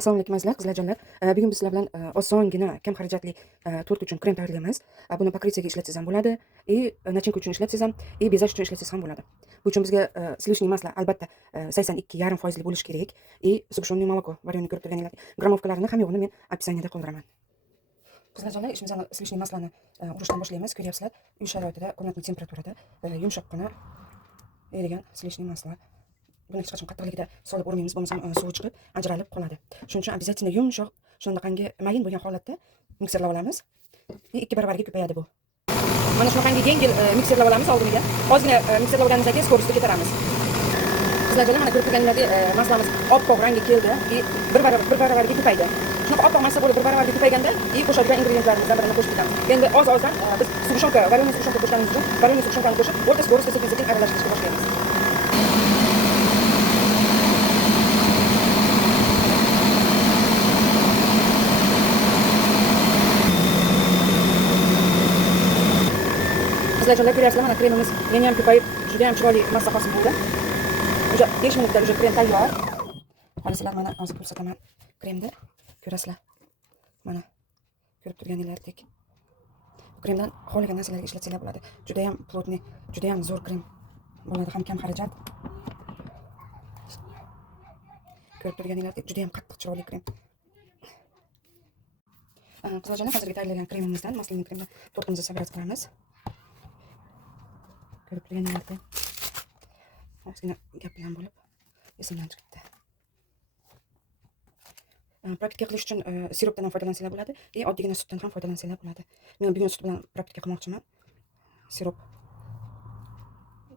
Assalomu alaykum azizlar, qizlarjonlar. Bugun biz sizlar bilan osongina, kam xarajatli tort uchun krem tayyorlaymiz. Buni pokritsiyaga ishlatsangiz ham bo'ladi, nachinka uchun ishlatsangiz ham, bezash uchun ishlatsangiz ham bo'ladi. Bu uchun bizga sливочный maslo albatta 82,5% bo'lishi kerak. Сгущенное молоко, variyonni ko'rib turganinglar. Gramovkalarini ham yo'g'ini men описаниеda qoldiraman. Qizlarjonlar, ishimizni sливочный masloni urishdan boshlaymiz. Ko'ryapsizlar, uy sharoitida, ko'rnatli temperaturada yumshoqqina erigan sливочный maslo. Buni hech qachon qattiqligida solib urmaymiz, bo'lmasam suvi chiqib ajralib qoladi. Shuning uchun обязательно yumshoq, shunaqangi mayin bo'lgan holatda mikserlab olamiz. 2 baravariga ko'payadi bu. Mana shunaqangi yengil mikserlab olamiz oldiniga. Ozgina mikserlab olganimizdan keyin skorostiga ko'taramiz. Sizlarga mana ko'rib turganinglardek maslamiz oppoq rangga keldi. Bir baravariga ko'paydi. Shunaqa oppoq massa bo'lib bir baravariga ko'payganda, qo'shadigan ingredientlarimizdan birini qo'shib ketamiz. Endi oz-ozdan biz sug'ushonka, variyonni sug'ushonka qo'shganimiz uchun variyonni sug'ushonkani qo'shib, o'rta skorostda sekin-sekin aralashtirishga boshlaymiz. Qizlarjonlar, ko'ryapsizlar, mana kremimiz yana ham ko'payib, juda ham chiroyli massa hosil bo'ldi. Уже 5 minutda уже krem tayyor. Qarasizlar, mana hozir ko'rsataman kremni. Ko'rasizlar. Mana ko'rib turganinglardek. Bu kremdan xohlagan narsalarga ishlatsanglar bo'ladi. Juda ham plotniy, juda ham zo'r krem bo'ladi, ham kam xarajat. Ko'rib turganinglardek juda ham qattiq chiroyli krem. Qizlarjonlar, hozirgi tayyorlagan kremimizdan, maslaning kremdan tortimizni sabrat qilamiz. Ko'rib turganinglardek ozgina gap bilan bo'lib esimdan chiqibdi. Praktika qilish uchun sirupdan ham foydalansanglar bo'ladi, oddiygina sutdan ham foydalansanglar bo'ladi. Men bugun sut bilan praktika qilmoqchiman. Sirup.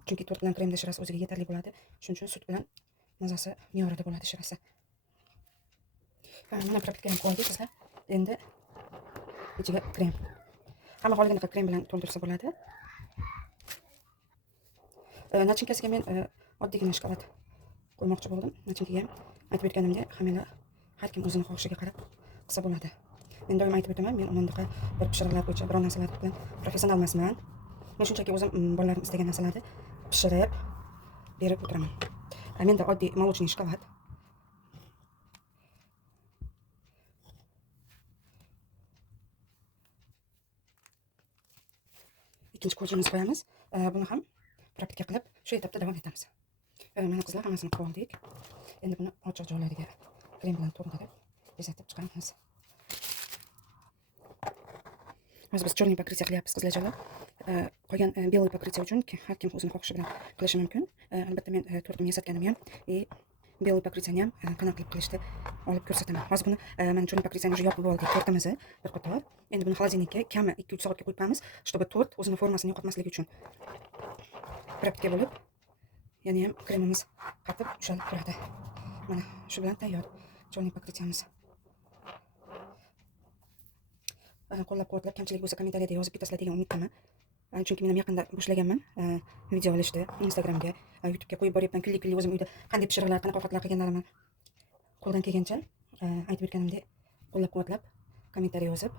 Chunki tort bilan kremda shirasi o'ziga yetarli bo'ladi. Shuning uchun sut bilan mazasi me'yorida bo'ladi shirasi. Mana praktika ham qildik sizlar. Endi ichiga krem. Hamma xohlagan krem bilan to'ldirsa bo'ladi. Nachinkasiga men oddiygina shokolad qo'ymoqchi bo'ldim. Nachinkaga ham aytib o'tganimdek, hammalar har kim o'zining xohishiga qarab qilsa bo'ladi. Men doim aytib o'taman, men umondaqa bir pishiriqlar bo'yicha biror narsalar bilan professional emasman. Men shunchaki o'zim bolalarim istagan narsalarni pishirib berib o'tiraman. Menda oddiy молочный shokolad. Ikkinchi ko'chamizni qo'yamiz. Buni ham praktika qilib shu etapda davom etamiz. Mana qizlar, hammasini qilib oldik. Endi buni ochiq joylariga krem bilan to'ldirib bezatib chiqaramiz. Hozir biz черный покрытие qilyapmiz qizlarjonlar. Qolgan белый покрытие uchun har kim o'zining xohishi bilan qilishi mumkin. Albatta men tortimni yasatganim ham белый покрытияni ham qanaqa qilib qilishni olib ko'rsataman. Hozir buni mana черный покрытияni уже yopib oldik tortimizni bir qator. Endi buni xolodilnikka kami 2-3 soatga qo'yib qo'yamiz, чтобы tort o'zining formasini yo'qotmasligi uchun. Praktika bo'lib, yana ham kremimiz qatib ushalib turadi. Mana shu bilan tayyor черный покрытияmiz. Qo'llab-quvvatlab, kamchilik bo'lsa kommentariyada yozib ketasizlar degan umid qilaman. Chunki men ham yaqinda boshlaganman video olishni, Instagramga, YouTube'ga qo'yib boryapman. Kunlik o'zim uyda qanday pishiriqlar, qanaqa ovqatlar qilganlarimni qo'ldan kelgancha aytib o'tganimdek qo'llab-quvvatlab, kommentariy yozib,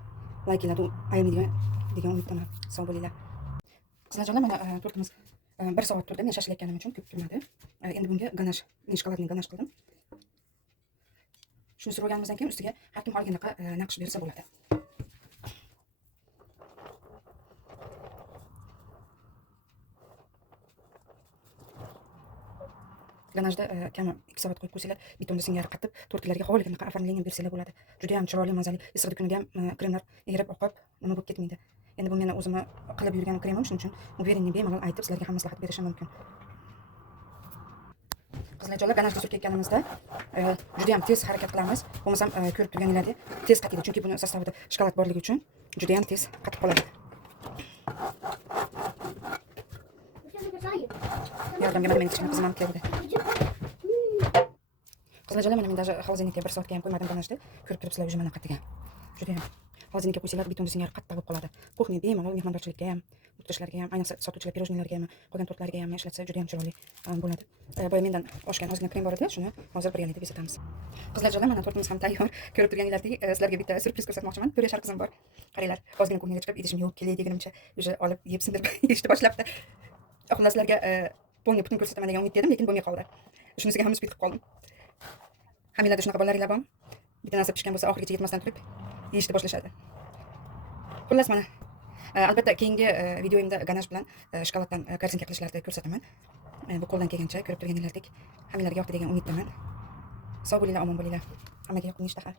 layklarni ayamaydigan degan umiddaman. Sog' bo'linglar. Qizlarjonlar, mana tortimiz 1 soat turdi. Men shashlayotganim uchun ko'p turmadi. Endi bunga ganash, shokoladni ganash qildim. Shuni surganimizdan keyin ustiga har kim xohlaganaqa naqsh bersa bo'ladi. Ganajda kami 2 soat qo'yib qo'ysanglar, betonda singari qatib, tortlarga xohlaganaqa оформление bersanglar bo'ladi. Juda ham chiroyli, mazali. Issiqda kuniga ham kremlar erib oqib, nima bo'lib ketmaydi. Endi bu meni o'zim qilib yurgan kremim, shuning uchun uverенный bemalol aytib sizlarga ham maslahat berishim mumkin. Qizlarjonlar, ganajga surib ketganimizda juda ham tez harakat qilamiz. Bo'lmasam ko'rib turganinglardek tez qatiydi, chunki buni sostavida shokolad borligi uchun juda ham tez qatib qoladi. Yordamga mana men kichkina qizim ham keldi. Qizlarjonlar, mana men даже xolodilnikka 1 soatga ham qo'ymadim ganajni. Ko'rib turibsizlar, уже mana qatigan. Juda ham xolodilnikka qo'ysanglar, betonda singari qattiq bo'lib qoladi. Kuxnya bemalol mehmondorchilikka ham, o'tirishlarga ham, ayniqsa sotuvchilar pirojnilarga ham, qolgan tortlarga ham ishlatsa juda ham chiroyli bo'ladi. Boya mendan oshgan ozgina krem bor edi, shuni hozir birgalikda bezatamiz. Qizlarjonlar, mana tortimiz ham tayyor. Ko'rib turganinglardek, sizlarga bitta surpriz ko'rsatmoqchiman. 4 yashar qizim bor. Qaranglar, ozgina kuxnyaga chiqib, idishimni yuvib kelay deganimcha, уже olib yeb sindirib yeyishni boshlabdi. Xullaslarga polni butun ko'rsataman degan umid edim, lekin bo'lmay qoldi. Shunisiga ham umid qilib qoldim. Hammalarda shunaqa bolalaringlar bormi? bitta narsa pishgan bo'lsa oxirigacha yetmasdan turib yeyishni boshlashadi. Xullas mana albatta keyingi videoyimda ganash bilan shokoladdan karsinka qilishlarni ko'rsataman. Bu qo'ldan kelgancha ko'rib turganingizdek hammanglarga yoqdi degan umiddaman. Sog' bo'linglar, omon bo'linglar. Hammaga yoqimli ishtaha.